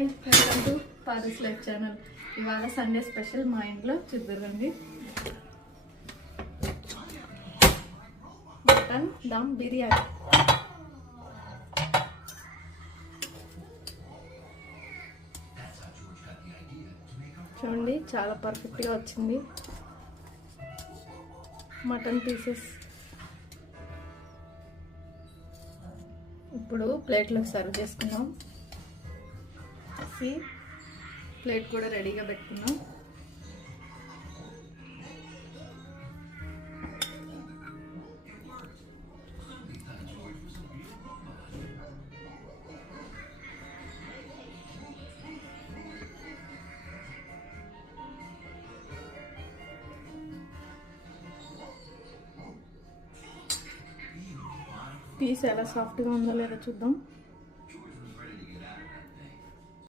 Welcome to Paras life channel. ఇవాళ Sunday special మా ఇంట్లో చూద్దరండి. మటన్ దమ్ బిర్యానీ. చూడండి చాలా పర్ఫెక్ట్గా వచ్చింది మటన్ పీసెస్. ఇప్పుడు ప్లేట్లోకి సర్వ్ చేసుకుందాం. ప్లేట్ కూడా రెడీగా పెట్టుకున్నాం. పీస్ ఎలా సాఫ్ట్గా ఉందో లేదో చూద్దాం.